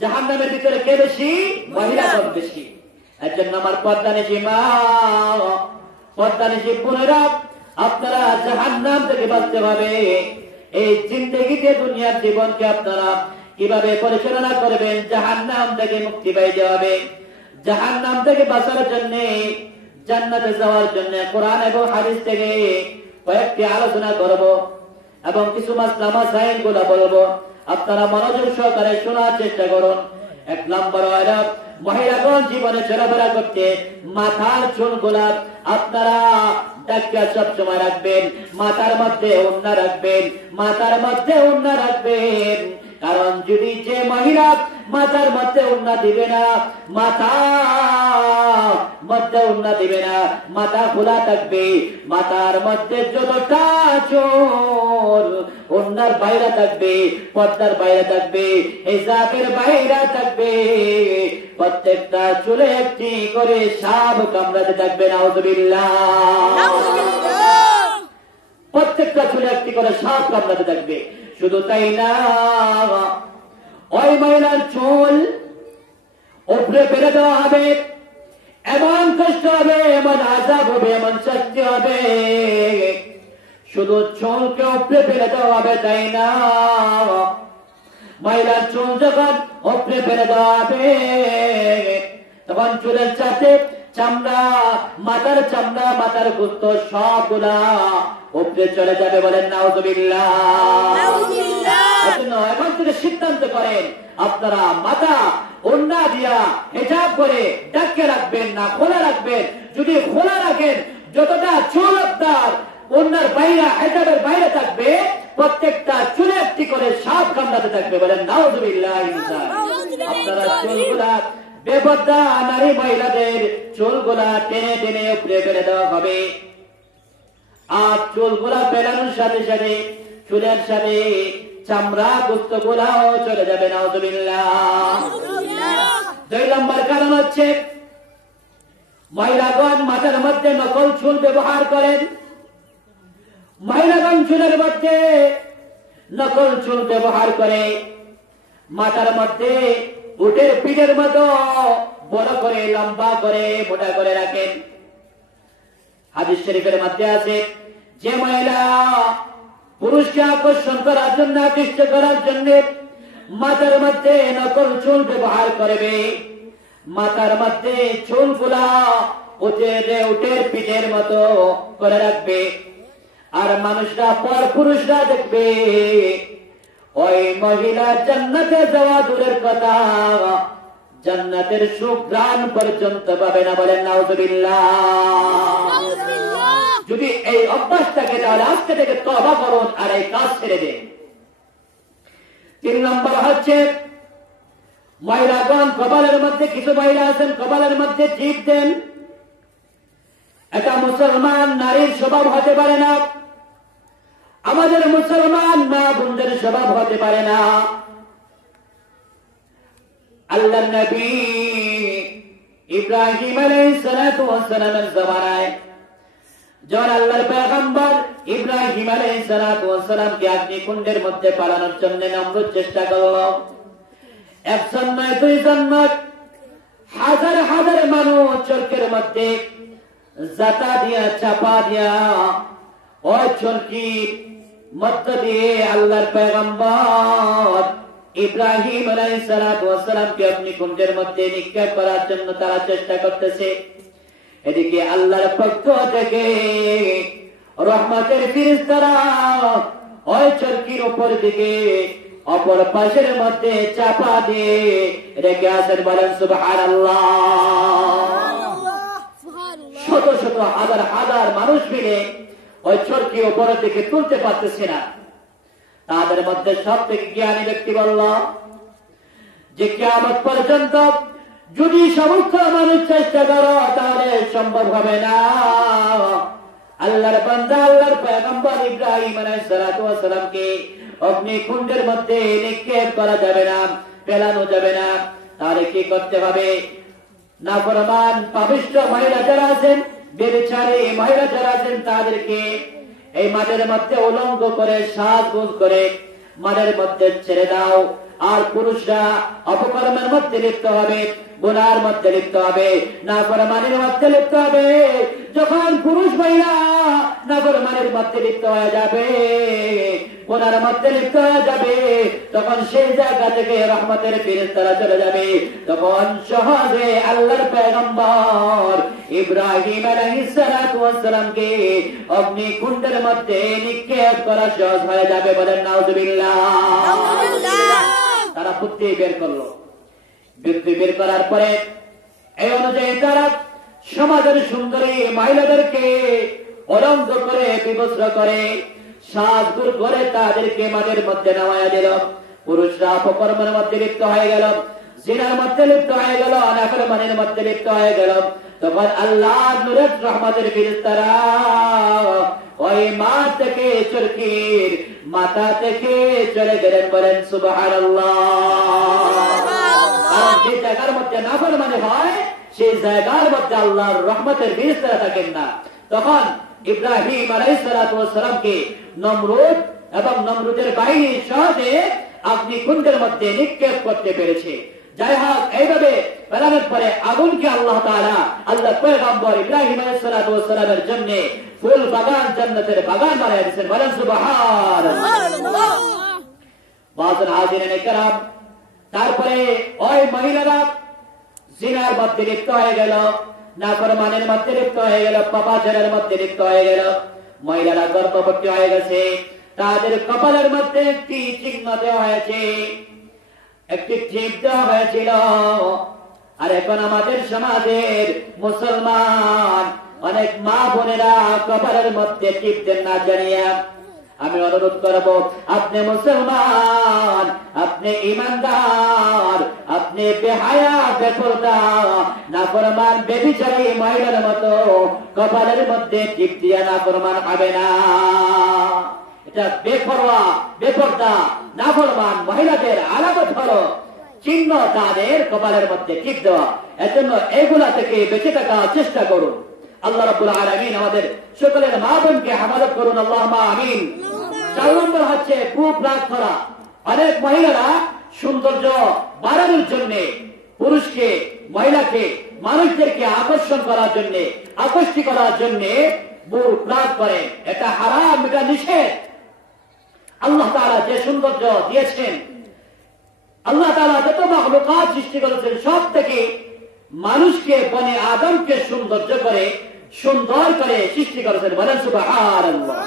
জাহান্নামের ভিতরে কে বেশি? মহিলাগণ বেশি। এর জন্য আমার পর্দানিশী মা, পর্দানিশী বোনেরা, আপনারা জাহান্নাম থেকে বাঁচতে হবে। এই জিন্দেগিতে দুনিয়ার জীবনকে আপনারা কিভাবে পরিচালনা করবেন, জাহান্নাম থেকে মুক্তি পাইতে হবে। জাহান্নাম থেকে বাঁচার জন্য, জান্নাতে যাওয়ার জন্য কোরআন এবং হাদিস থেকে কয়েকটি আলোচনা করব এবং কিছু মাসাইল গুলো বলবো। আপনারা মনোযোগ সহকারে শোনার চেষ্টা করুন। 1 নম্বর হলো মহিলাগণ জীবনে চলাফেরা করতে মাথার চুলগুলা আপনারা ডাক্তার সবসময় রাখবেন, মাথার মধ্যে ওড়না রাখবেন, মাথার মধ্যে ওড়না রাখবেন। কারণ যদি যে মহিলা মাথার মধ্যে ওড়না দিবে না, মাথা মধ্যে ওড়না দিবে না, মাথা খোলা থাকবে, মাথার মধ্যে যতটা চুল ওড়নার বাইরে থাকবে, পর্দার বাইরে থাকবে, হিজাবের বাইরে থাকবে, প্রত্যেকটা চুলে একটি করে সাপ কামড়াতে থাকবে। নাউযুবিল্লাহ। প্রত্যেকটা চুলে একটি করে সাপ কামড়াতে থাকবে। শুধু তাই না, ওই মহিলার চুল উপরে ফেলে দেওয়া হবে, এমন কষ্ট হবে, এমন আযাব হবে, এমন শাস্তি হবে। শুধু চুলকে উপরে ফেলে দেওয়া হবে তাই না, মহিলার চুল যখন উপরে ফেলে দেওয়া হবে তখন চুলের সাথে চামড়া, মাথার চামড়া, মাথার গোস্ত সবগুলা উপরে চলে যাবে। বলেন নাউযুবিল্লাহ। এখন থেকে সিদ্ধান্ত করেন আপনারা মাথা ওড়না দিয়া হিজাব করে ঢেকে রাখবেন না খোলা রাখবেন। যদি খোলা রাখেন, যতটা চুল আপনার ওড়নার বাইরে, হিজাবের বাইরে থাকবে, প্রত্যেকটা চুলে একটি করে সাপ কামড়াতে থাকবে। বলেন নাউযুবিল্লাহ। আপনারা চুলগুলা, বেপরদা নারী মহিলাদের চুলগুলা টেনে টেনে উপরে ফেলে দেওয়া হবে। আর চুলগুলা ফেলানোর সাথে সাথে চুলের সাথে চামড়া গোস্ত গুলাও চলে যাবে। নাউযুবিল্লাহ। 2 নম্বর কারণ হচ্ছে মহিলাগণ মাথার মধ্যে নকল চুল ব্যবহার করেন। মহিলাগণ চুলের মধ্যে নকল চুল ব্যবহার করে, মাথার মধ্যে উটের পিঠের মতো বড় করে, লম্বা করে, মোটা করে রাখেন। হাদিস শরীফের মধ্যে আছে, যে মহিলা পুরুষকে আকর্ষণ করার জন্য, আকৃষ্ট করার জন্য মাথার মধ্যে নকল চুল ব্যবহার করবে, মাথার মধ্যে চুলগুলা উটের পিঠের মতো করে রাখবে, আর মানুষরা, পর পুরুষরা দেখবে, ওই মহিলা জান্নাতে যাওয়া দূরের কথা, জান্নাতের সুঘ্রাণ পর্যন্ত পাবে না। বলেন নাউযুবিল্লাহ। যদি এই অভ্যাস থাকে তাহলে আজকে থেকে তওবা করুন আর এই কাজ ছেড়ে দিন। 3 নম্বর হচ্ছে মহিলাগণ কপালের মধ্যে, কিছু মহিলা আছেন কপালের মধ্যে টিপ দেন। এটা মুসলমান নারীর স্বভাব হতে পারে না, আমাদের মুসলমান মা বোনদের স্বভাব হতে পারে না। আল্লাহর নবী ইব্রাহিম আলাইহিস সালাতু ওয়াস সালামের জামানায় যখন আল্লাহর পয়গম্বর ইব্রাহিম আলাইহিস সালাতু ওয়াস সালামকে অগ্নিকুণ্ডের মধ্যে পালানোর জন্য নমরুদ চেষ্টা করলো, একজন নয়, 2 জন নয়, হাজার হাজার মানুষ চরকের মধ্যে জাতা দিয়া, চাপা দিয়া, ওই চরকির মধ্য দিয়ে আল্লাহর পয়গম্বর ইব্রাহিম আলাইহিস সালাতু ওয়াস সালামকে অগ্নিকুণ্ডের মধ্যে নিক্ষেপ করার জন্য তারা চেষ্টা করতেছে। এদিকে আল্লাহর পক্ষ থেকে রহমতের ফেরেশতারা ওই চরকির উপর দিকে অপর পাশের মধ্যে চাপা দিয়ে রেখে আছেন। বলেন সুবহানাল্লাহ। শত শত হাজার হাজার মানুষ মিলে ওই চরকি উপরের দিকে তুলতে পারতেছে না। তাদের মধ্যে সব থেকে জ্ঞানী ব্যক্তি বলল যে কিয়ামত পর্যন্ত যদি সমস্ত মানুষ চেষ্টা করো তাহলে সম্ভব হবে না। আল্লাহর বান্দা, আল্লাহর পয়গম্বর ইব্রাহিম আলাইহিস সালাতু ওয়াস সালামকে অগ্নিকুণ্ডের মধ্যে নিক্ষেপ করা যাবে না, ফেলানো যাবে না। তাহলে কি করতে হবে? নাফরমান পাপিষ্ঠ মহিলা যারা আছেন, বেবিচারী মহিলা যারা আছেন, তাদেরকে এই মাঠের মধ্যে উলঙ্গ করে, সাজগোজ করে মাঠের মধ্যে ছেড়ে দাও। আর পুরুষরা অপকর্মের মধ্যে লিপ্ত হবে, গুনার মধ্যে লিপ্ত হবে, নাফরমানির মধ্যে লিপ্ত হবে। যখন পুরুষ মহিলা নাফরমানির মধ্যে লিপ্ত হয়ে যাবে, গুনার মধ্যে লিপ্ত হয়ে যাবে, তখন সেই জায়গা থেকে রহমতের ফেরেশতারা চলে যাবে। তখন সহজে আল্লাহর পয়গম্বর ইব্রাহিম আলাইহিস সালাতু ওয়াস সালামকে অগ্নিকুণ্ডের মধ্যে নিক্ষেপ করা সহজ হয়ে যাবে। বলেন নাউযুবিল্লাহ। তারা বুদ্ধি বের করলো। বুদ্ধি বের করার পরে এই অনুযায়ী তারা সমাজের সুন্দরী মহিলাদেরকে অলঙ্ঘ করে, বিবস্ত্র করে, সাজগুর করে তাদেরকে মাঠের মধ্যে নামায়া দিল। পুরুষরা অপকর্মের মধ্যে লিপ্ত হয়ে গেল, জিনার মধ্যে লিপ্ত হয়ে গেল, নাফরমানির মধ্যে লিপ্ত হয়ে গেল। তখন আল্লাহ নূরের রহমতের ফেরেশতারা ওই মাঠ থেকে চরকির মাথা থেকে চলে গেলেন। বলেন সুবহানাল্লাহ। কারণ যে জায়গার মধ্যে নাফরমানি হয় সেই জায়গার মধ্যে আল্লাহর রহমতের ফেরেশতারা থাকেন না। তখন ইব্রাহিম আলাইহিস সালাতু ওয়াস সালামকে নমরুদ এবং নমরুদের বাহিনী সহজে অগ্নিকুণ্ডের মধ্যে নিক্ষেপ করতে পেরেছে। যাই হোক, এইভাবে বেলানোর পরে আগুনকে আল্লাহ তাআলা আল্লাহ পয়গম্বর ইব্রাহিম আলাইহিস সালাতু ওয়াস সালামের জন্য ফুল বাগান, জান্নাতের বাগান বানিয়ে দিয়েছেন। বলেন সুবহানাল্লাহ। বাজার হাজিরিন کرام, তারপরে ওই মহিলারা জিনার মধ্যে লিপ্ত হয়ে গেল, নাফরমানের মধ্যে লিপ্ত হয়ে গেল, পাপাচারের মধ্যে লিপ্ত হয়ে গেল। মহিলারা গর্ভবতী হয়ে গেছে, তাদের কপালের মধ্যে একটি চিহ্ন দেওয়া হয়েছে, একটি টিপ দেওয়া হয়েছিল। আর এখন আমাদের সমাজের মুসলমান অনেক মা বোনেরা কপালের মধ্যে টিপ দেন না জানিয়া। আমি অনুরোধ করব, আপনি মুসলমান, আপনি ইমানদার, আপনি বেহায়া, বেপরদা, নাফরমান, বেবিচারী মহিলার মতো কপালের মধ্যে টিপ দিয়া নাফরমান হবে না। এটা বেপরোয়া, বেপরদা, নাফরমান মহিলাদের আলামত হলো, চিহ্ন তাদের কপালের মধ্যে টিপ দেওয়া। এজন্য এগুলা থেকে বেঁচে থাকার চেষ্টা করুন। আল্লাহ রাব্বুল আলামিন আমাদের সকলের মা বোনকে হেফাজত করুন, আল্লাহুম্মা আমিন। 4 নম্বর হচ্ছে কুপ্রাক করা। অনেক মহিলারা সৌন্দর্য বাড়ানোর জন্য, পুরুষকে, মহিলাকে, মানুষদেরকে আকর্ষণ করার জন্য, আকর্ষিত করার জন্য কুপ্রাক করে। এটা হারাম, এটা নিষেধ। আল্লাহ তাআলা যে সৌন্দর্য দিয়েছেন, আল্লাহ তাআলা যত মাখলুকাত সৃষ্টি করেছেন, সব থেকে মানুষকে, বনে আদমকে সৌন্দর্য করে, সুন্দর করে সৃষ্টি করেছেন। বলেন সুবহানাল্লাহ।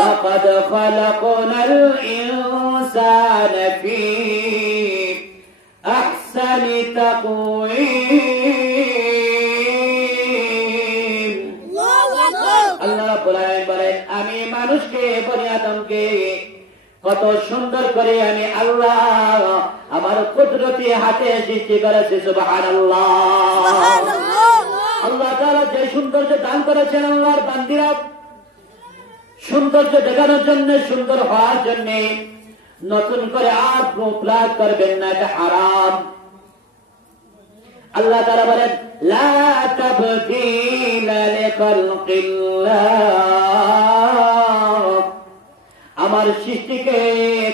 লাকাদ খালাকনাল ইনসানা ফি আহসানি তাকওয়িম। আল্লাহ রাব্বুল আলামিন বলেন, আমি মানুষকে, বনে আদমকে কত সুন্দর করে আমি আল্লাহ আমার কুদরতি হাতে সৃষ্টি করেছি। সুবহানাল্লাহ। আল্লাহ তাআলা যে সৌন্দর্য দান করেছেন, আল্লাহর বান্দিরা সৌন্দর্য দেখানোর জন্য, সুন্দর হওয়ার জন্য নতুন করে আর প্রপ্লাদ করবেন না, এটা হারাম। আল্লাহ তাআলা বলেন, লা তাবদীলা লিখালকিল্লাহ। আমার সৃষ্টিকে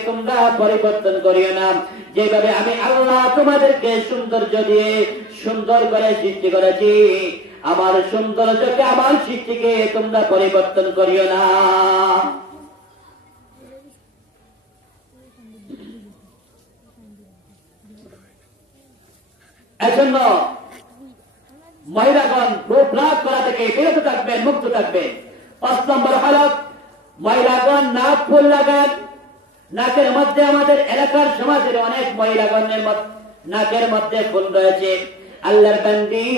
তোমরা পরিবর্তন করিও না। যেভাবে আমি আল্লাহ তোমাদেরকে সৌন্দর্য দিয়ে সুন্দর করে সৃষ্টি করেছি, আমার সৌন্দর্যকে, আমার সৃষ্টিকে তোমরা পরিবর্তন করিও না। এজন্য মহিলাগণ প্রপ্লাদ করা থেকে বিরত থাকবেন, মুক্ত থাকবেন। 5 নম্বর হলো মহিলাগণ নাক ফুল লাগান। নাকের মধ্যে আমাদের এলাকার সমাজের অনেক মহিলাগণের নাকের মধ্যে ফুল রয়েছে। আল্লাহর বান্দি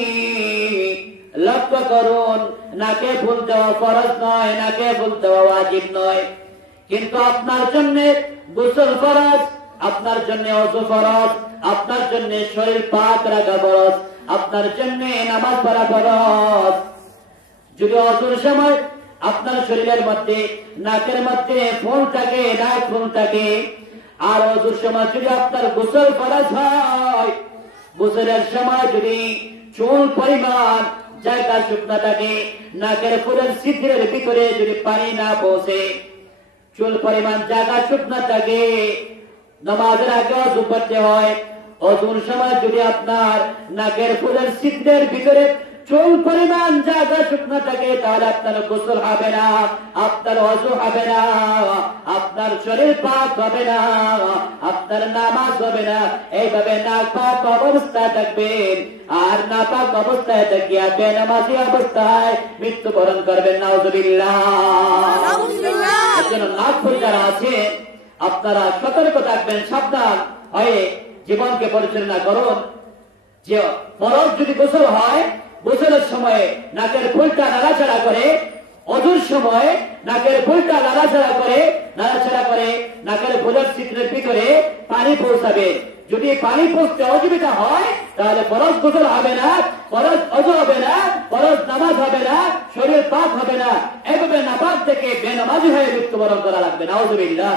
লক্ষ্য করুন, নাকে ফুল দেওয়া ফরজ নয়, নাকে ফুল দেওয়া ওয়াজিব নয়, কিন্তু আপনার জন্য গোসল ফরজ, আপনার জন্য ওযু ফরজ, আপনার জন্য শরীর পাক রাখা ফরজ, আপনার জন্য নামাজ পড়া ফরজ। যদি ওযুর সময় আপনার শরীরের মধ্যে, নাকের মধ্যে ফুল থাকে, নাক ফুল থাকে, আর ওযুর সময় যদি আপনার গোসল ফরজ হয়, গোসলের সময় যদি চুল পরিমাণ জায়গা শুকনা থাকে, নাকের ফুলের ছিদ্রের ভিতরে যদি পানি না পৌঁছে, চুল পরিমাণ জায়গা শুকনা থাকে, নামাজের আগে ওযু করতে হয়। ওযুর সময় যদি আপনার নাকের ফুলের ছিদ্রের ভিতরে চুল পরিমাণ জায়গা শুকনো থাকে, তাহলে আপনার গোসল হবে না, আপনার ওযু হবে না, আপনার শরীর পাক হবে না, আপনার নামাজ হবে না। এইভাবে নাপাক অবস্থায় থাকবেন, আর নাপাক অবস্থায় থাকিয়া বেনামাজি অবস্থায় মৃত্যুবরণ করবেন। নাউযুবিল্লাহ। এজন্য নাকফুল যারা আছে আপনারা সতর্ক থাকবেন, সাবধান হয়ে জীবনকে পরিচালনা করুন। যে ফরজ যদি গোসল হয়, গোসলের সময় নাকের ফুলটা নাড়াচাড়া করে, ওযুর সময় নাকের ফুলটা নাড়াচাড়া করে নাকের ফুলের ছিদ্রের ভিতরে পানি পৌঁছাবে। যদি পানি পৌঁছতে অসুবিধা হয়, তাহলে ফরজ গোসল হবে না, ফরজ ওযু হবে না, ফরজ নামাজ হবে না, শরীর পাক হবে না। এভাবে নাপাক থেকে বেনামাজি হয়ে মৃত্যুবরণ করা লাগবে। নাউযুবিল্লাহ।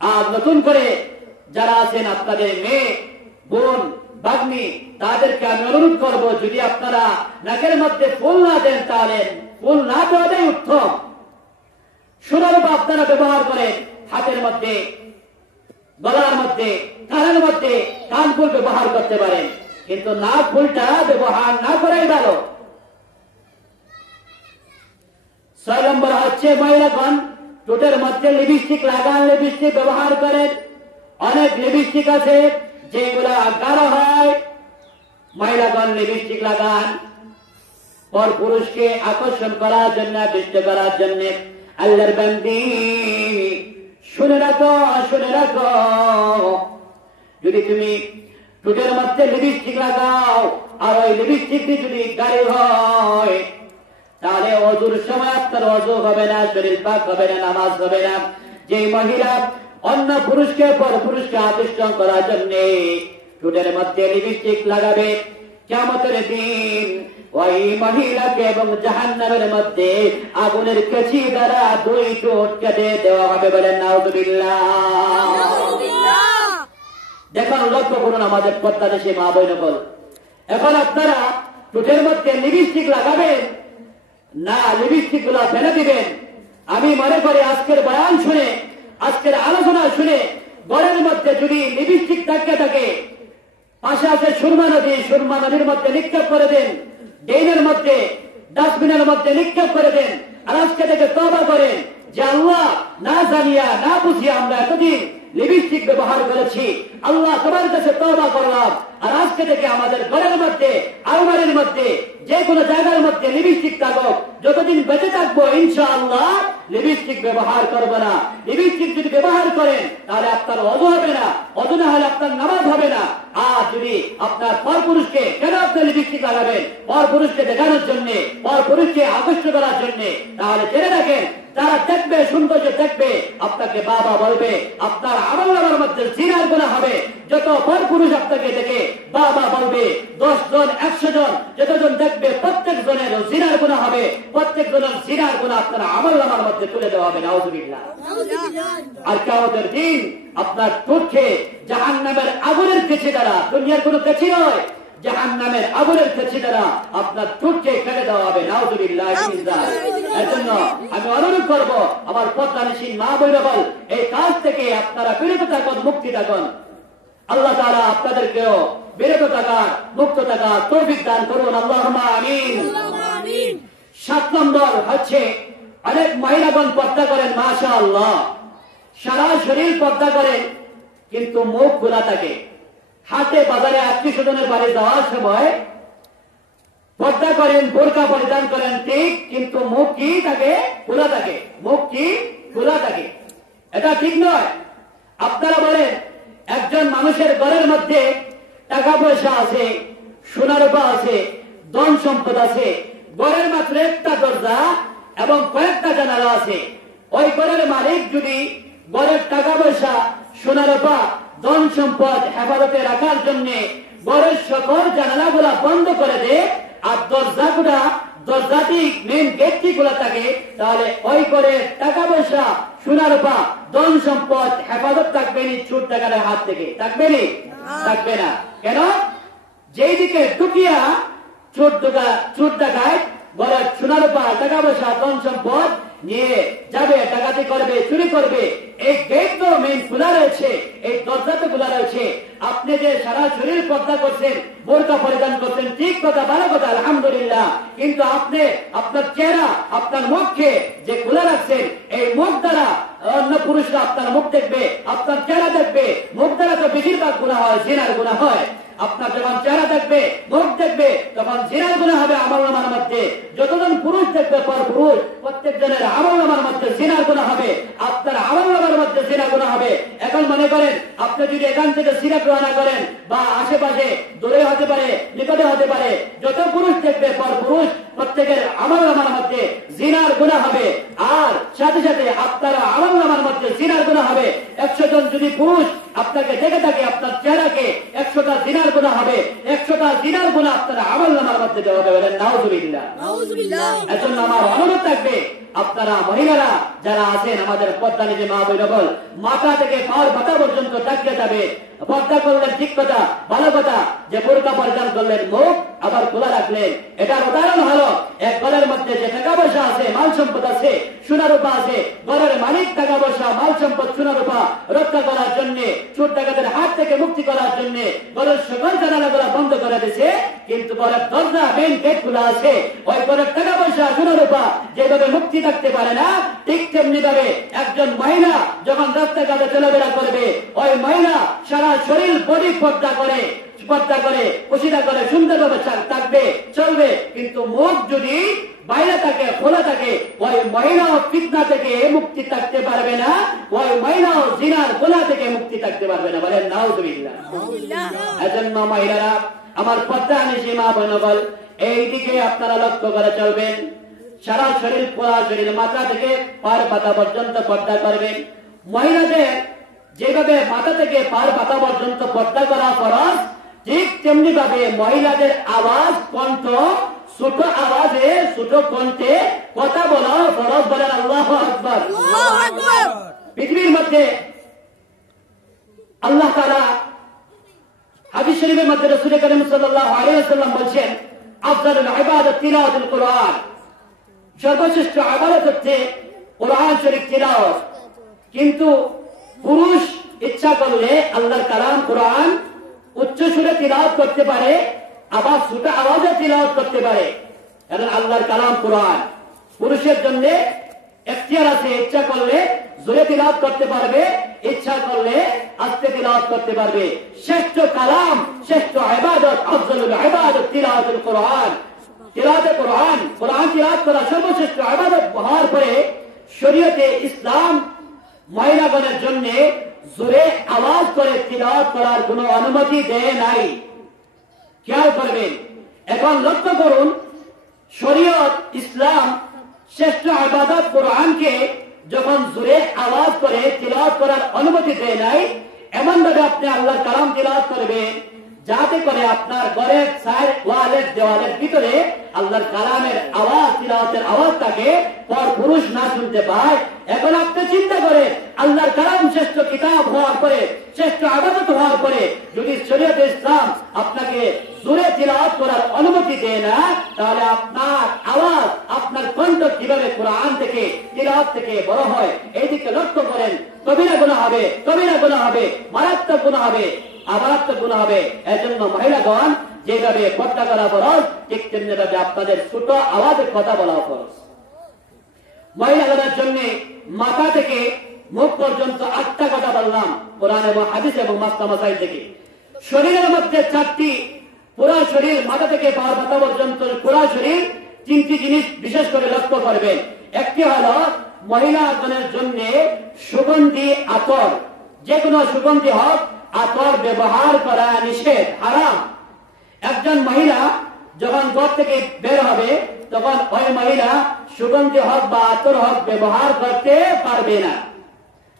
আর নতুন করে যারা আছেন আপনাদের মেয়ে, বোন, ভাগ্নি, তাদেরকে আমি অনুরোধ করব, যদি আপনারা নাকের মধ্যে ফুল না দেন, তাহলে ফুল না দেওয়াটাই উত্তম। সুরূপ আপনারা ব্যবহার করেন, হাতের মধ্যে, গলার মধ্যে, কানের মধ্যে কানফুল ব্যবহার করতে পারেন, কিন্তু নাক ফুলটা ব্যবহার না করাই ভালো। 6 নম্বর হচ্ছে মহিলাগণ ঠোঁটের মধ্যে লিপস্টিক লাগান, লিপস্টিক ব্যবহার করেন। অনেক লিপস্টিক আছে যেগুলা গাঢ় হয়, মহিলাগণ লিপস্টিক লাগান পর পুরুষকে আকর্ষণ করার জন্য, আকৃষ্ট করার জন্য। আল্লাহর বান্দি শুনে রাখো, শুনে রাখো, যদি তুমি ঠোঁটের মধ্যে লিপস্টিক লাগাও আর ওই লিপস্টিকটি যদি গাঢ় হয়, তাহলে ওযুর সময় আপনার ওযু হবে না, শরীর পাক হবে না, নামাজ হবে না। যে মহিলা অন্য পুরুষকে পর পুরুষকে আকৃষ্ট করার জন্য ঠোঁটের মধ্যে লিপস্টিক লাগাবে, কিয়ামতের দিন ওই মহিলাকে এবং জাহান্নামের মধ্যে আগুনের কাছি দ্বারা 2 ঠোঁট কেটে দেওয়া হবে। বলেন নাউযুবিল্লাহ। দেখুন, লক্ষ্য করুন আমাদের পর্দাদেশী মা বোনগণ, এখন আপনারা ঠোঁটের মধ্যে লিপস্টিক লাগাবেন না, লিপস্টিক গুলা ফেলে দিবেন। আমি মনে করি আজকের বয়ান শুনে, আজকের আলোচনা শুনে ঘরের মধ্যে যদি লিপস্টিক থাকে, পাশে আছে সুরমা নদী, সুরমা নদীর মধ্যে নিক্ষেপ করে দেন, ড্রেনের মধ্যে, ডাস্টবিনের মধ্যে নিক্ষেপ করে দেন। আর আজকে থেকে তওবা করেন যে আল্লাহ, না জানিয়া না বুঝিয়া আমরা এতদিন লিপস্টিক ব্যবহার করেছি, আল্লাহ তোমার কাছে তওবা করলাম। আর আজকে থেকে আমাদের ঘরের মধ্যে, আলমারির মধ্যে, যে কোনো জায়গার মধ্যে লিপস্টিক থাকুক, যতদিন বেঁচে থাকবো ইনশাআল্লাহ লিপস্টিক ব্যবহার করবো না। লিপস্টিক যদি ব্যবহার করেন তাহলে আপনার ওযু হবে না, ওযু না হলে আপনার নামাজ হবে না। আর যদি আপনার পরপুরুষকে, কেন আপনি লিপস্টিক লাগাবেন? পরপুরুষকে দেখানোর জন্য, পরপুরুষকে আকর্ষিত করার জন্য, তাহলে জেনে রাখেন যারা দেখবে, সৌন্দর্য দেখবে, আপনাকে বাবা বলবে, আপনার আমলনামার মধ্যে জিনার গুনাহ হবে। যত পরপুরুষ আপনাকে দেখে বাবা বলবে, 10 জন 100 জন যতজন দেখবে, প্রত্যেক জনের জিনার গুনাহ হবে, প্রত্যেক জনের জিনার গুনাহ আপনার আমলনামার মধ্যে তুলে দেওয়া হবে। নাউযুবিল্লাহ। আর কিয়ামতের দিন আপনার ঠোঁটকে জাহান্নামের আগুনের কাছে দ্বারা, দুনিয়ার কোনো কাছে নয়, জাহান্নামের আগুনের কাছে দ্বারা আপনার ঠোঁটকে কেটে দেওয়া হবে। নাউযুবিল্লাহ। এজন্য আমি অনুরোধ করব আমার পর্দানিশী মা বোনেরা, এই কাজ থেকে আপনারা বিরত থাকুন, মুক্তি থাকুন। আল্লাহ তাআলা আপনাদেরকেও বিরত থাকার, মুক্ত থাকার তৌফিক দান করুন। আল্লাহুম্মা আমিন। 7 নম্বর হচ্ছে অনেক মহিলাগণ পর্দা করেন, মাশাআল্লাহ, সারা শরীর পর্দা করেন কিন্তু মুখ খোলা থাকে। হাটে বাজারে আত্মীয় স্বজনের বাড়ি যাওয়ার সময় পর্দা করেন, বোরকা পরিধান করেন ঠিক, কিন্তু মুখ কি থাকে? খোলা থাকে। মুখ কি খোলা থাকে? এটা ঠিক নয়। আপনারা বলেন, একজন মানুষের ঘরের মধ্যে টাকা পয়সা আছে, সোনা রূপা আছে, ধন সম্পদ আছে, ঘরের মাত্র একটা দরজা এবং কয়েকটা জানালা আছে। ওই ঘরের মালিক যদি ঘরের টাকা পয়সা, সোনা রূপা, ধন সম্পদ হেফাজতে রাখার জন্য ঘরের সকল জানালাগুলা বন্ধ করে দেয় আর দরজাটি মেন গেটটি খোলা থাকে, তাহলে ওই করে টাকা পয়সা, সোনা রূপা, ধন সম্পদ হেফাজত থাকবেনি চোর ডাকাতের হাত থেকে? থাকবেনি? থাকবে না। কেন? যেই দিকে ঢুকিয়া চোর ডাকাত ঘরের সোনা রূপা, টাকা পয়সা, ধন সম্পদ নিয়ে যাবে, ডাকাতি করবে, চুরি করবে। এই গেট তো মেইন খোলা রয়েছে, এই দরজা তো খোলা রয়েছে। আপনি যে সারা শরীর পর্দা করছেন, বোরকা পরিধান করছেন, ঠিক কথা, ভালো কথা, আলহামদুলিল্লাহ। কিন্তু আপনি আপনার চেহারা, আপনার মুখকে যে খোলা রাখছেন, এই মুখ দ্বারা অন্য পুরুষরা আপনার মুখ দেখবে, আপনার চেহারা দেখবে। মুখ দ্বারা তো বেশিরভাগ গুনাহ হয়, জিনার গুনাহ হয়। আপনার যখন চেহারা দেখবে, মুখ দেখবে, তখন জিনার গুনাহ হবে আমলনামার মধ্যে। যতজন পুরুষ দেখবে পর পুরুষ, প্রত্যেকজনের আমলনামার মধ্যে জিনার গুনাহ হবে, আপনার আমলনামার মধ্যে জিনার গুনাহ হবে। এখন মনে করেন আপনি যদি এখান থেকে সিরাত রওনা করেন, বা আশেপাশে দূরে হতে পারে, নিকটে হতে পারে, যত পুরুষ দেখবে পর পুরুষ, প্রত্যেকের আমলনামার মধ্যে জিনার গুনাহ হবে। আর সাথে সাথে আপনার আমলনামার মধ্যে জিনার গুনাহ হবে। 100 জন যদি পুরুষ আপনাকে দেখে থাকে, আপনার চেহারাকে, 100টা জিনার গুনাহ হবে। 100টা জিনার গুনাহ আপনার আমলনামার মধ্যে দেওয়া হবে। বলেন নাউজুবিল্লাহ। এজন্য আমার অনুরোধ থাকবে, আপনারা মহিলারা যারা আছেন, আমাদের পর্দা নিজে মা বৈরবল, মাথা থেকে পাওয়ার পাতা পর্যন্ত ডাকিয়ে যাবে। পর্দা করলেন ঠিক কথা, ভালো কথা, যে বোরকা পরিধান করলেন, মুখ আবার খোলা রাখলেন। এটার উদাহরণ হলো, এক ঘরের মধ্যে যে টাকা পয়সা আছে, মাল সম্পদ আছে, সোনা রূপা আছে, ঘরের মালিক টাকা পয়সা, মাল সম্পদ, সোনা রূপা রক্ষা করার জন্য, চোর ডাকাতের হাত থেকে মুক্তি করার জন্য ঘরের সকল জানালাগুলো বন্ধ করে দিয়েছে, কিন্তু ঘরের দরজা, মেইন গেট খোলা আছে। ওই ঘরের টাকা পয়সা, সোনা রূপা যেভাবে মুক্তি থাকতে পারে না, ঠিক তেমনি ভাবে একজন মহিলা যখন রাস্তাঘাটে চলাফেরা করবে, ওই মহিলা সারা শরীর বডি পর্দা করে, কুশিদা করে, সুন্দরভাবে থাকবে, চলবে। কিন্তু মুখ যদি বাইরে থাকে, খোলা থাকে, ওই মহিলাও ফিতনা থেকে মুক্তি থাকতে পারবে না, ওই মহিলাও জিনার গোলা থেকে মুক্তি থাকতে পারবে না। বলেন নাউজুবিল্লাহ। এজন্য মহিলারা, আমার পর্দা নিশি মা বোনগণ, এই দিকে আপনারা লক্ষ্য করে চলবেন। সারা শরীর, পোড়া শরীর, মাথা থেকে পার পাতা পর্যন্ত পর্দা করবেন। মহিলাদের যেভাবে মাথা থেকে পার পাতা পর্যন্ত পর্দা করা ফরজ, ঠিক তেমনি ভাবে মহিলাদের আওয়াজ, কণ্ঠ, ছোট আওয়াজে, ছোট কণ্ঠে কথা বলা ফরজ। বলেন আল্লাহু আকবার। পৃথিবীর মধ্যে আল্লাহ তাআলা হাদিস শরীফের মধ্যে রাসূল করিম সাল্লাল্লাহু আলাইহি ওয়াসাল্লাম বলেন, আফজালুল ইবাদাত তিলাওয়াতুল কুরআন, সর্বশ্রেষ্ঠ ইবাদত হচ্ছে কোরআন শরীফ তিলাওয়াত। কিন্তু পুরুষ ইচ্ছা করলে আল্লাহর কালাম কোরআন উচ্চ সুরে তিলাওয়াত করতে পারে, আবার ছোট আওয়াজে তিলাওয়াত করতে পারে। কারণ আল্লাহর কালাম কোরআন, পুরুষের জন্য এখতিয়ার আছে, ইচ্ছা করলে জোরে তিলাওয়াত করতে পারবে, ইচ্ছা করলে আস্তে তিলাওয়াত করতে পারবে। শ্রেষ্ঠ কালাম, শ্রেষ্ঠ ইবাদত, আফজালুল ইবাদাত তিলাওয়াতুল কুরআন, তিলাওয়াতে কোরআন, কোরআন তিলাওয়াত করা সর্বশ্রেষ্ঠ ইবাদত হওয়ার পরে শরীয়তে ইসলাম মহিলাগণের জন্য জোরে আওয়াজ করে তিলাওয়াত করার কোন অনুমতি দেয় নাই। খেয়াল করবেন। এখন লক্ষ্য করুন, শরীয়ত ইসলাম শ্রেষ্ঠ ইবাদত কোরআনকে যখন জোরে আওয়াজ করে তিলাওয়াত করার অনুমতি দেয় নাই, এমন ভাবে আপনি আল্লাহর কালাম তিলাওয়াত করবেন যাতে করে আপনার ঘরের চার ওয়ালের দেওয়ালের ভিতরে আল্লাহর কালামের আওয়াজ, তিলাওয়াতের আওয়াজটাকে পর পুরুষ না শুনতে পায়। এখন আপনি চিন্তা করে, আল্লাহর কালাম শ্রেষ্ঠ কিতাব হওয়ার পরে, শ্রেষ্ঠ ইবাদত হওয়ার পরে, যদি শরীয়তে ইসলাম আপনাকে জোরে তিলাওয়াত করার অনুমতি দেয় না, তাহলে আপনার আওয়াজ, আপনার কণ্ঠ কিভাবে কোরআন থেকে, তিলাওয়াত থেকে বড় হয়? এইদিকে লক্ষ্য করেন। কবিরা গুনাহ হবে, কবিরা গুনাহ হবে, মারাত্মক গুনাহ হবে, মারাত্মক গুনাহ হবে। এজন্য মহিলাগণ যেভাবে পর্দা করা ফরজ, ঠিক তেমনি ভাবে আপনাদের ছোট আওয়াজের কথা বলা ফরজ। মহিলাগণের জন্য মাথা থেকে মুখ পর্যন্ত 8টা কথা বললাম কোরআন এবং হাদিস এবং মাসলা মাসাইল থেকে। শরীরের মধ্যে 4টি, পুরো শরীর, মাথা থেকে পাওয়ার পাতা পর্যন্ত পুরো শরীর 3টি জিনিস বিশেষ করে লক্ষ্য করবেন। একটি হলো মহিলাগণের জন্য সুগন্ধি আতর, যে কোনো সুগন্ধি হোক, আতর ব্যবহার করা নিষেধ, হারাম। একজন মহিলা যখন ঘর থেকে বের হবে, তখন ওই মহিলা সুগন্ধি হোক বা আতর হোক ব্যবহার করতে পারবে না।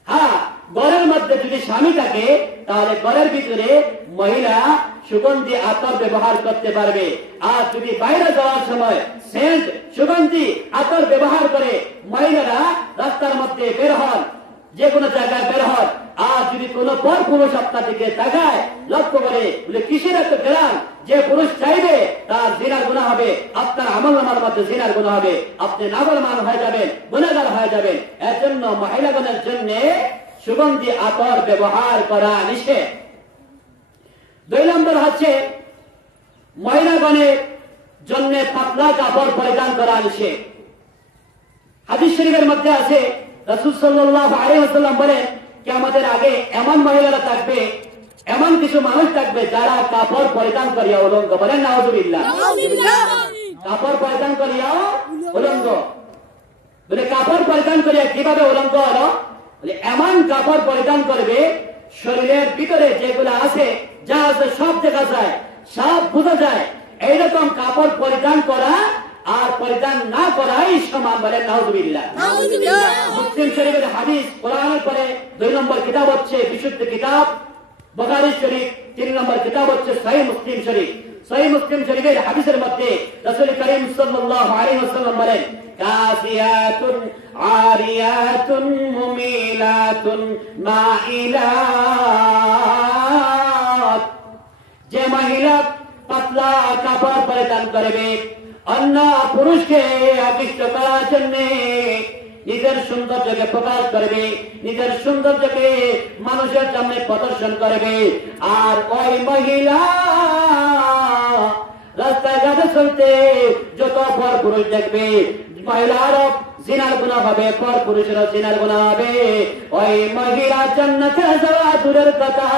হ্যাঁ, ঘরের মধ্যে যদি স্বামী থাকে, তাহলে ঘরের ভিতরে মহিলা সুগন্ধি আতর ব্যবহার করতে পারবে। আর যদি বাইরে যাওয়ার সময় সেন্ট, সুগন্ধি আতর ব্যবহার করে মহিলারা রাস্তার মধ্যে বের হন, যে কোনো জায়গায় বের হয়, আর যদি কোনো পর পুরুষ আপনার দিকে তাকায় লক্ষ্য করে বলে কিসের এত গেলাম, যে পুরুষ চাইবে তার জিনার গুনাহ হবে, আপনার আমল নামার মধ্যে জিনার গুনাহ হবে, আপনি নাফরমান হয়ে যাবেন, গুনাহগার হয়ে যাবেন। এর জন্য মহিলাগণের জন্য সুগন্ধি আতর ব্যবহার করা নিষেধ। 2 নম্বর হচ্ছে মহিলাগণের জন্য পাতলা কাপড় পরিধান করা নিষেধ। হাদিস শরীফের মধ্যে আছে রাসূল সাল্লাল্লাহু আলাইহি ওয়াসাল্লাম বলেন কিয়ামতের আগে এমন মহিলারা থাকবে, এমন কিছু মানুষ থাকবে যারা কাপড় পরিধান করিয়া উলঙ্গ। বলেন নাউযুবিল্লাহ। কাপড় পরিধান করিয়া উলঙ্গ। বলে কাপড় পরিধান করিয়া কিভাবে উলঙ্গ হলো? বলে এমন কাপড় পরিধান করবে শরীরের ভিতরে যেগুলো আছে, যা আছে সব দেখা যায়, সব বোঝা যায়। এইরকম কাপড় পরিধান করা আর পরিধান না করাই সমান। বলেন নাউযুবিল্লাহ। মুসলিম শরীফের হাদিস, কোরআনের পরে 2 নম্বর কিতাব হচ্ছে বিশুদ্ধ কিতাব বুখারী শরীফ, 3 নম্বর কিতাব হচ্ছে সহিহ মুসলিম শরীফ। সহিহ মুসলিম শরীফের হাদিসের মধ্যে রাসূল করিম সাল্লাল্লাহু আলাইহি ওয়াসাল্লাম বলেন কাসিয়াতুন আরিয়াতুন মুমিলাতুন মাইলাত, যে মহিলা পাতলা কাপড় পরিধান করবে অন্য পুরুষকে আকৃষ্ট করার জন্য, নিজের সৌন্দর্যকে প্রকাশ করবে, নিজের সৌন্দর্যকে মানুষের সামনে প্রদর্শন করবে, আর ওই মহিলা রাস্তায় ঘাটে চলতে যত পর পুরুষ দেখবে, মহিলারও জিনার গুনাহ হবে, পর পুরুষেরও জিনার গুনাহ হবে। ওই মহিলা জান্নাতে যাওয়া দূরের কথা,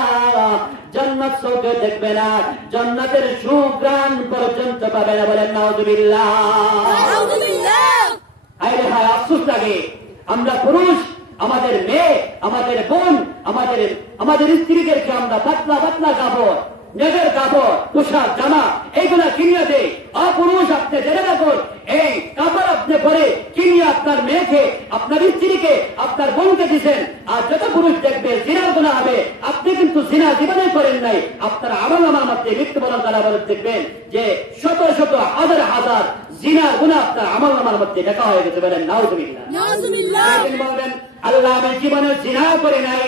জান্নাত চোখে দেখবে না, জান্নাতের সুঘ্রাণ পর্যন্ত পাবে না। বলেন নাউযুবিল্লাহ। আরে হায়, আফসোস লাগে আমরা পুরুষ, আমাদের মেয়ে, আমাদের বোন, আমাদের স্ত্রীদেরকে আমরা পাতলা পাতলা কাপড়, নেগের কাপড়, পোশাক, জামা এইগুলা কিনিয়ে দেয়। অপুরুষ আপনি জেনে রাখুন, এই কাপড় আপনি পরে কিনিয়ে আপনার মেয়েকে, আপনার স্ত্রীকে, আপনার বোনকে দিচ্ছেন, আর যত পুরুষ দেখবে জিনার গুনাহ হবে। আপনি কিন্তু জিনা জীবনে করেন নাই, আপনার আমলনামার মধ্যে মৃত্যুবরণ করার পরে দেখবেন যে শত শত হাজার হাজার জিনার গুনাহ আপনার আমলনামার মধ্যে লেখা হয়ে গেছে। বলেন নাউযুবিল্লাহ। বলবেন আল্লাহ আমি জীবনে জিনা করে নাই,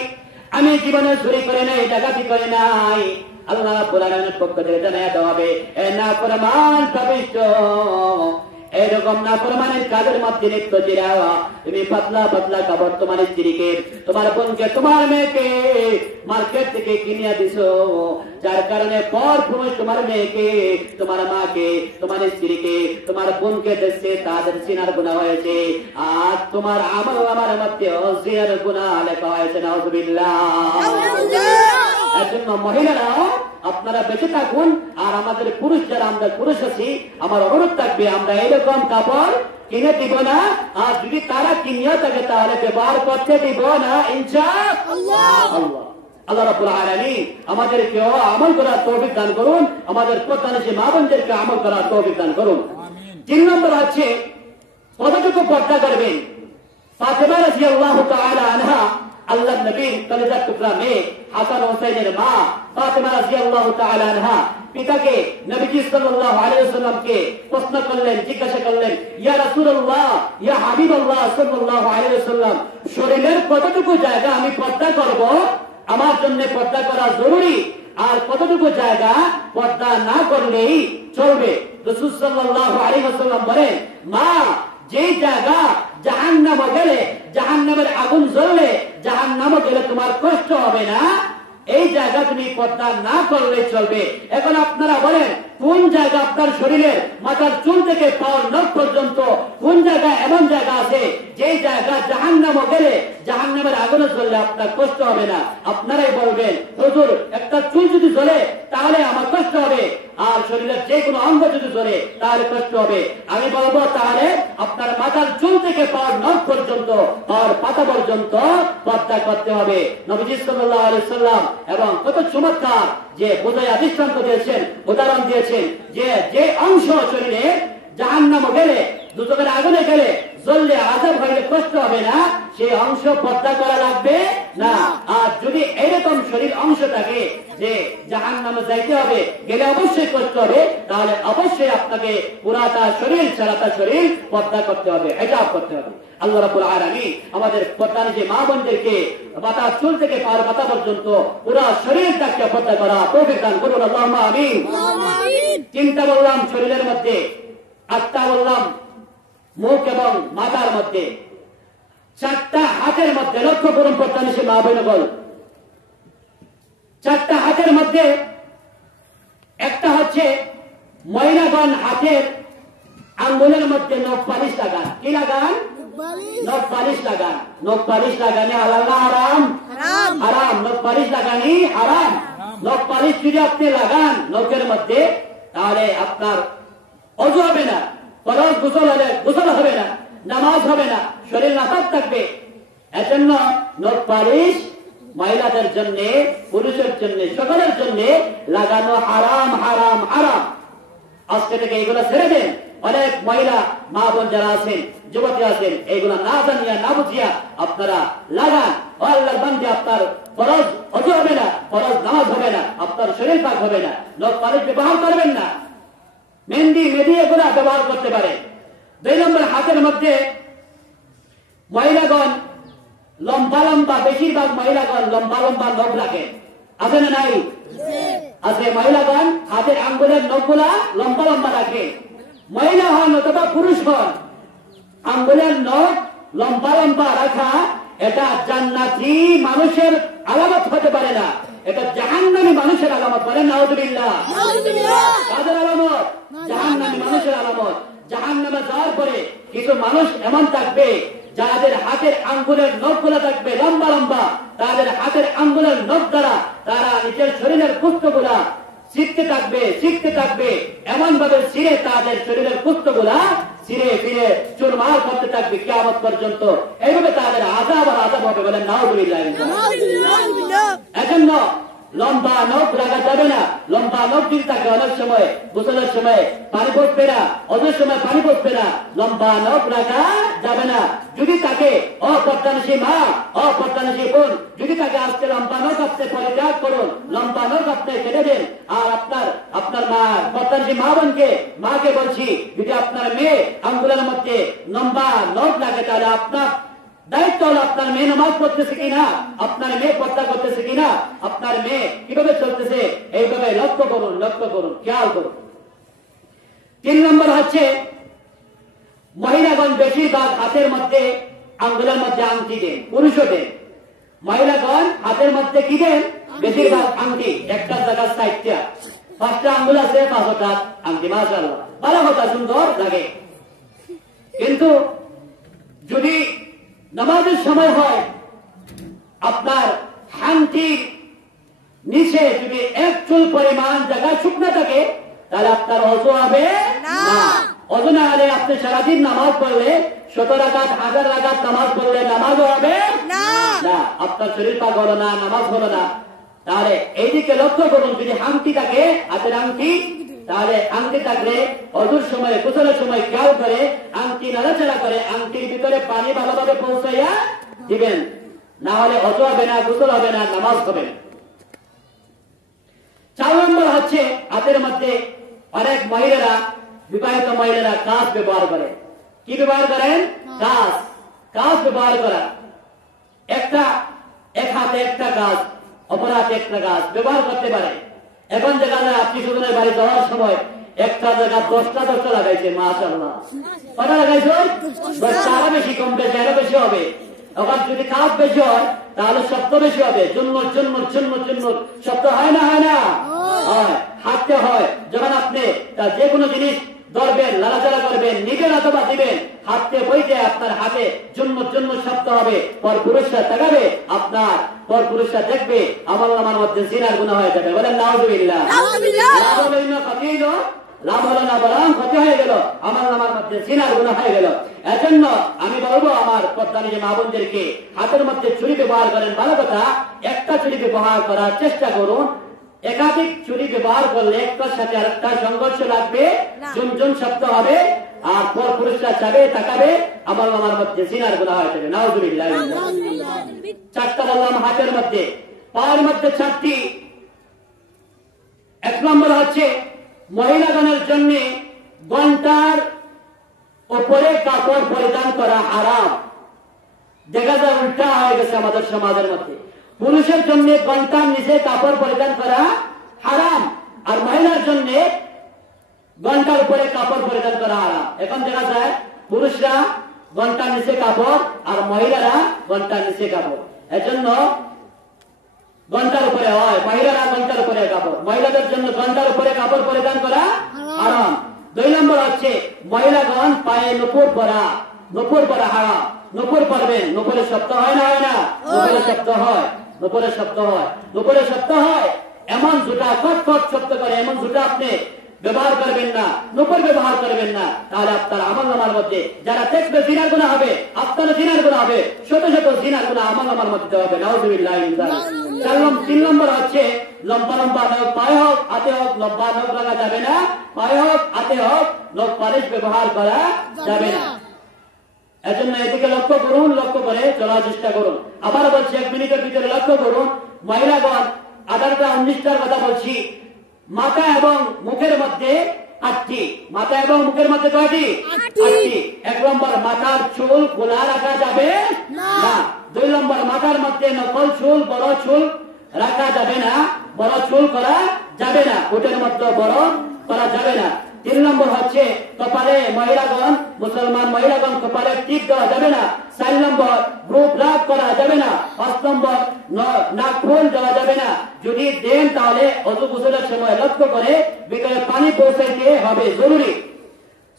আমি জীবনে চুরি করে নাই, ডাকাতি করে নাই। আল্লাহ রাব্বুল আলামিনের পক্ষ থেকে জানায়া দেওয়া হবে, এ নাফরমান প্রবিষ্ট, এরকম নাফরমানের কাজের মধ্যে লিপ্ত ছিলা, তুমি পাতলা পাতলা কাপড় তোমার স্ত্রীকে, তোমার বোনকে, তোমার মেয়েকে মার্কেট থেকে কিনিয়া দিছো, যার কারণে পর পুরুষ তোমার মেয়েকে, তোমার মাকে, তোমার স্ত্রীকে, তোমার বোনকে দেখছে, তাদের সিনার গুনাহ হয়েছে, আর তোমার আমল আমার মধ্যে জিনার গুনাহ লেখা হয়েছে। নাউযুবিল্লাহ। এজন্য মহিলারাও আপনারা বেঁচে থাকুন, আর আমাদের পুরুষ যারা আমরা পুরুষ আছি, আমার অনুরোধ থাকবে আমরা এইরকম কাপড় কিনে দিব না, আর যদি তারা কিনিয়ে থাকে তাহলে ব্যবহার করতে দিব না ইনশাআল্লাহ। আল্লাহ রাব্বুল আলামিন আমাদেরকে আমল করার তৌফিক দান করুন, আমাদের প্রত্যাশী মা বোনদেরকে আমল করার তৌফিক দান করুন। 3 নম্বর হচ্ছে কতটুকু পর্দা করবেন। ফাতেমা রাদিয়াল্লাহু তাআলা আনহা, আল্লাহর নবীর কলিজার টুকরা মেয়ে হাসান হোসেনের মা ফাতেমা রাদিয়াল্লাহু তাআলা আনহা পিতাকে নবীজি সাল্লাল্লাহু আলাইহি ওয়াসাল্লামকে প্রশ্ন করলেন, জিজ্ঞাসা করলেন, ইয়া রাসূলুল্লাহ, ইয়া হাবিবাল্লাহ সাল্লাল্লাহু আলাইহি ওয়াসাল্লাম, শরীরের কতটুকু জায়গা আমি পর্দা করব, আমার জন্য পর্দা করা জরুরি, আর কতটুকু জায়গা পর্দা না করলেই চলবে? রাসূল সাল্লাল্লাহু আলাইহি ওয়াসাল্লাম বলেন, মা, যে জায়গা জাহান্নামে গেলে, জাহান্নামের আগুন জ্বললে, জাহান্নামে গেলে তোমার কষ্ট হবে না, এই জায়গা তুমি পর্দা না করলে চলবে। এখন আপনারা বলেন, কোন জায়গা আপনার শরীরের মাথার চুল থেকে পাওয়ার নখ পর্যন্ত কোন জায়গা এমন জায়গা আছে যে জায়গা জাহান্নামে গেলে, জাহান্নামের আগুনে জ্বললে আপনার কষ্ট হবে না? আপনারাই বলবেন, হুজুর একটা চুল যদি জ্বলে তাহলে আমার কষ্ট হবে, আর শরীরের যে কোনো অঙ্গ যদি জ্বলে তাহলে কষ্ট হবে। আমি বলবো তাহলে আপনার মাথার চুল থেকে পাওয়ার নখ পর্যন্ত, পাওয়ার পাতা পর্যন্ত পর্দা করতে হবে। নবীজি সাল্লাল্লাহু আলাইহি ওয়াসাল্লাম এবং কত চমৎকার যে বোঝায়া দৃষ্টান্ত দিয়েছেন, উদাহরণ দিয়েছেন, যে যে অংশ শরীরে জাহান্নামে গেলে দুচকের আগুনে গেলে জ্বললে আযাব হইলে কষ্ট হবে না, সেই অংশ পর্দা করা লাগবে না। আর যদি এরকম শরীর অংশ থাকে যে জাহান্নামে যাইতে হবে, গেলে অবশ্যই কষ্ট হবে, তাহলে অবশ্যই আপনাকে পুরাটা শরীর সারাটা শরীর পর্দা করতে হবে, হিজাব করতে হবে। আল্লাহ রাব্বুল আলামিন আমাদের পর্দার যে মা বোনদেরকে মাথা চুল থেকে পার মাথা পর্যন্ত পুরা শরীরটাকে পর্দা করা তৌফিক দান করুন, আল্লাহুম্মা আমিন। চিন্তা বললাম শরীরের মধ্যে, আত্মা বললাম মুখ এবং মাথার মধ্যে, চারটা হাতের মধ্যে লক্ষ্য করুন পর্দানিশী মা বোনগণ। চারটা হাতের মধ্যে একটা হচ্ছে মহিলাগণ হাতের আঙ্গুলের মধ্যে নখ পালিশ লাগান। কি লাগান? নখ পালিশ লাগান। নখ পালিশ লাগানে হালাল না হারাম? হারাম। নখ পালিশ লাগানি হারাম। নখ পালিশ যদি আপনি লাগান নখের মধ্যে, তাহলে আপনার অজু হবে না, ফরজ গোসল হলে গোসল হবে না, নামাজ হবে না, শরীর নাপাক থাকবে। এজন্য নখ পালিশ মহিলাদের জন্য, পুরুষের জন্য, সকলের জন্য লাগানো হারাম হারাম হারাম। আজকে থেকে এগুলো ছেড়ে দেন। অনেক মহিলা মা বোন যারা আছেন, যুবতী আছেন, এইগুলা না জানিয়া না বুঝিয়া আপনারা লাগান। আল্লাহর বান্দা, আপনার ফরজ অজু হবে না, ফরজ নামাজ হবে না, আপনার শরীর পাক হবে না। নখ পালিশ ব্যবহার করবেন না। মেহেন্দি মেহেদি এগুলা ব্যবহার করতে পারে। 2 নম্বর, হাতের মধ্যে মহিলাগণ লম্বা লম্বা, বেশিরভাগ মহিলাগণ লম্বা লম্বা নখ রাখে, আছে না নাই? আছে। মহিলাগণ হাতের আঙ্গুলের নখগুলা লম্বা লম্বা রাখে। মহিলা হন অথবা পুরুষ হন, আঙ্গুলের নখ লম্বা লম্বা রাখা এটা জান্নাতি মানুষের আলামত হতে পারে না, এটা জাহান্নামী মানুষের আলামত। বলেন নাউযুবিল্লাহ। কাদের আলামত? জাহান্নামী মানুষের আলামত। জাহান্নামে যাওয়ার পরে কিছু মানুষ এমন থাকবে যাদের হাতের আঙ্গুলের নখগুলো থাকবে লম্বা লম্বা, তাদের হাতের আঙ্গুলের নখ দ্বারা তারা নিজের শরীরের কুষ্ঠগুলা শিখতে থাকবে, এমন ভাবে ছিঁড়ে তাদের শরীরের কুষ্ঠগুলা ছিঁড়ে ফিরে চুরমার করতে থাকবে কিয়ামত পর্যন্ত। এইভাবে তাদের আযাব আর আযাব হবে। বলেন নাউযুবিল্লাহ। এজন্য লম্বা নখ রাখা যাবে না। লম্বা নখ যদি থাকে, অনেক সময় গোসলের সময় পানি পড়বে না, অনেক সময় পানি পড়বে না, লম্বা নখ রাখা যাবে না। যদি তাকে অপর্দানশী মা, অপর্দানশী বোন যদি তাকে আজকে লম্বা নখ আপনি পরিত্যাগ করুন, লম্বা নখ আপনি কেটে দেন। আর আপনার মা, পর্দানশী মা বোনকে, মাকে বলছি, যদি আপনার মেয়ে আঙ্গুলের মধ্যে লম্বা নখ লাগে, তাহলে আপনার দায়িত্ব হলো আপনার মেয়ে নামাজ পড়তেছে কিনা, আপনার মেয়ে পর্দা করতেছে কিনা, আপনার মেয়ে কিভাবে চলতেছে, এইভাবে লক্ষ্য করুন, খেয়াল করুন। 3 নম্বর হচ্ছে মহিলাগণ বেশিরভাগ হাতের মধ্যে আঙ্গুলের মধ্যে আংটি দেন, পুরুষও দেন। মহিলাগণ হাতের মধ্যে কি দেন? বেশিরভাগ আংটি। একটা জায়গা 60টা, 5টা আঙ্গুল আছে, 5টা আংটি। মাশাআল্লাহ, ভালো কথা, সুন্দর লাগে। কিন্তু যদি নামাজের সময় হয়, আপনার আংটির নিচে যদি 1 চুল পরিমাণ জায়গা শুকনো থাকে, তাহলে আপনার অজু হবে না। অজু না হলে আপনি সারাদিন নামাজ পড়লে, 100 রাকাত 1000 রাকাত নামাজ পড়লে নামাজও হবে না। আপনার শরীর পাক হলো না, নামাজ হলো না। তাহলে এইদিকে লক্ষ্য করুন। যদি আংটি থাকে, হাতের আংটি, তাহলে আংটি থাকলে অজুর সময়, গোসলের সময় খেয়াল করে আংটি নাড়াচাড়া করে আংটির ভিতরে পানি ভালোভাবে পৌঁছাইয়া দিবেন। না হলে অজু হবে না, গোসল হবে না, নামাজ হবে না। 4 নম্বর হচ্ছে হাতের মধ্যে অনেক মহিলারা, বিবাহিত মহিলারা কাঁচ ব্যবহার করে। কি ব্যবহার করেন? কাঁচ ব্যবহার করা। এক হাতে একটা কাঁচ, অপর হাতে একটা কাঁচ ব্যবহার করতে পারে। এখন যেখানে আত্মীয় স্বজনের বাড়ি যাওয়ার সময় একটা জায়গা 10টা লাগাইছে। মাশাআল্লাহ, কটা লাগাইছে? 10টা। আরো বেশি, কম বেশি, আরো বেশি হবে। এখন যদি কাজ বেশি হয়, তাহলে শব্দ বেশি হবে। জুন্মুর শব্দ হয় না? হয়, হাঁটতে হয়। যখন আপনি যে কোনো জিনিস ধরবেন, লাড়াচাড়া করবেন, নিবেন অথবা দিবেন, হাতে বইতে আপনার হাতে জুন্মুর শব্দ হবে। পর পুরুষরা তাকাবে, আপনার পর পুরুষরা দেখবে, আমলনামার মধ্যে জিনার গুনাহ হয়ে যাবে। বলেন নাউযুবিল্লাহ। লাভ হলো না, বরং ক্ষতি হয়ে গেল, আমলনামার মধ্যে জিনার গুনাহ হয়ে গেল। এজন্য আমি বলবো আমার পর্দানিশী মা বোনদেরকে, হাতের মধ্যে ছুরি ব্যবহার করেন, ভালো কথা। একটা ছুরি ব্যবহার করার চেষ্টা করুন। একাধিক ছুরি ব্যবহার করলে একটার সাথে আরেকটা সংঘর্ষ লাগবে, ঝুনঝুন শব্দ হবে, আর পর পুরুষরা চাবে তাকাবে, আমল নামার মধ্যে জিনার গুনাহ হয়ে যাবে। নাউজুবিল্লাহ। চারটা বললাম হাতের মধ্যে। পায়ের মধ্যে চারটি। এক নম্বর হচ্ছে মহিলাগণের জন্য ঘন্টার উপরে কাপড় পরিধান করা হারাম। দেখা যায় উল্টা হয়ে গেছে আমাদের সমাজের মধ্যে। পুরুষের জন্য ঘন্টার নিচে কাপড় পরিধান করা হারাম, আর মহিলার জন্য ঘন্টার উপরে কাপড় পরিধান করা হারাম। এখন দেখা যায় পুরুষরা ঘন্টার নিচে কাপড় আর মহিলারা ঘন্টার নিচে কাপড়। এজন্য ঘন্টার উপরে হয়, মহিলারা ঘন্টার উপরে কাপড়। মহিলাদের জন্য ঘন্টার উপরে কাপড় পরিধান করা হারাম। 2 নম্বর হচ্ছে মহিলাগণ পায়ে নুপুর পরা। নুপুর পরা হারাম। নুপুর পরবেন, নুপুরের শব্দ হয় না, হয় না? নুপুরের শব্দ হয়, নুপুরের শব্দ হয়, নুপুরের শব্দ হয়। এমন জুতা কট কট শব্দ করে, এমন জুতা আপনি ব্যবহার করবেন না, নুপুর ব্যবহার করবেন না, তাহলে আপনার আমল নামার মধ্যে যারা দেখবে জিনার গুনাহ হবে, আপনার জিনার গুনাহ হবে, শত শত জিনার গুনাহ আমল নামার মধ্যে হবে। নাউজুবিল্লাহ। 3 নম্বর হচ্ছে লম্বা লম্বা নখ, পায়ে হোক হাতে হোক লম্বা নখ লাগা যাবে না, পায়ে হোক হাতে হোক নখ পালিশ ব্যবহার করা যাবে না। এজন্য এদিকে লক্ষ্য করুন, লক্ষ্য করে চলার চেষ্টা করুন। আবার বলছি 1 মিনিটের ভিতরে লক্ষ্য করুন। মহিলাগণ 18টা 19টার কথা বলছি। মাথা এবং মুখের মধ্যে 8টি। মাথা এবং মুখের মধ্যে কয়টি? 8টি। 1 নম্বর মাথার চুল খোলা রাখা যাবে না। 2 নম্বর মাথার মধ্যে নকল চুল, বড় চুল রাখা যাবে না, বড় চুল করা যাবে না, ওটার মধ্যে বড় করা যাবে না। 3 নম্বর হচ্ছে কপালে মহিলাগণ, মুসলমান মহিলাগণ কপালে টিপ দেওয়া যাবে না। 4 নম্বর গ্রুপ রাগ করা যাবে না। 5 নম্বর নাক ফুল দেওয়া যাবে না। যদি দেন তাহলে অজু গোসলের সময় লক্ষ্য করে ভিতরে পানি পৌঁছাইতে হবে, জরুরি।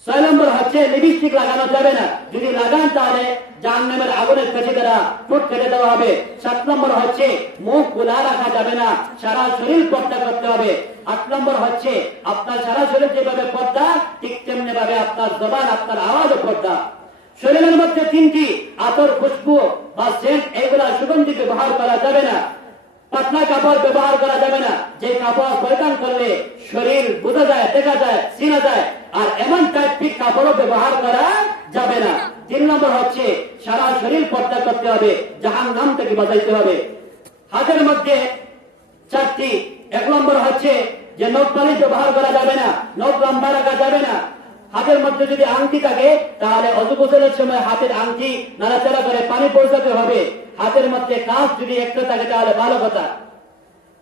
6 নম্বর হচ্ছে লিপস্টিক লাগানো যাবে না। যদি লাগান তাহলে জাহান্নামের আগুনের কাছে দ্বারা ফুট কেটে দেওয়া হবে। 7 নম্বর হচ্ছে মুখ খোলা রাখা যাবে না, সারা শরীর পর্দা করতে হবে। 8 নম্বর হচ্ছে আপনার সারা শরীর যেভাবে পর্দা, ঠিক তেমনি ভাবে আপনার জবান, আপনার আওয়াজও পর্দা। শরীরের মধ্যে 3টি আতর, খুশবু বা সেন্ট, এগুলা সুগন্ধি ব্যবহার করা যাবে না। পাতলা কাপড় ব্যবহার করা যাবে না, যে কাপড় পরিধান করলে শরীর বোঝা যায়, দেখা যায়, চিনা যায়, আর এমন টাইপের কাপড়ও ব্যবহার করা যাবে না। 3 নম্বর হচ্ছে সারা শরীর পর্দা করতে হবে, জাহান্নাম থেকে বাঁচাইতে হবে। হাতের মধ্যে 4টি। 1 নম্বর হচ্ছে যে নখ পালিশ ব্যবহার করা যাবে না, নখ লম্বা রাখা যাবে না। হাতের মধ্যে যদি আংটি থাকে তাহলে অজু গোসলের সময় হাতের আংটি নাড়াচাড়া করে পানি পৌঁছাতে হবে। হাতের মধ্যে কাঁচ যদি একটা থাকে তাহলে ভালো কথা।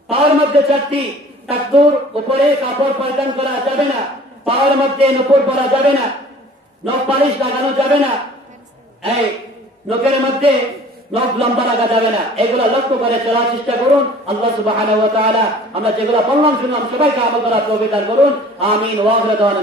পায়ের মধ্যে 4টি। তাকদুর উপরে কাপড় পরিধান করা যাবে না, পায়ের মধ্যে নুপুর পরা যাবে না, নখ পালিশ লাগানো যাবে না, এই নখের মধ্যে নখ লম্বা রাখা যাবে না। এগুলা লক্ষ্য করে চলার চেষ্টা করুন। আল্লাহ সুবহানাহু ওয়া তাআলা আমরা যেগুলা বললাম শুনলাম সবাইকে আমল করার তৌফিক দান করুন। আমিন ওয়া আখিরু দাওয়ানা।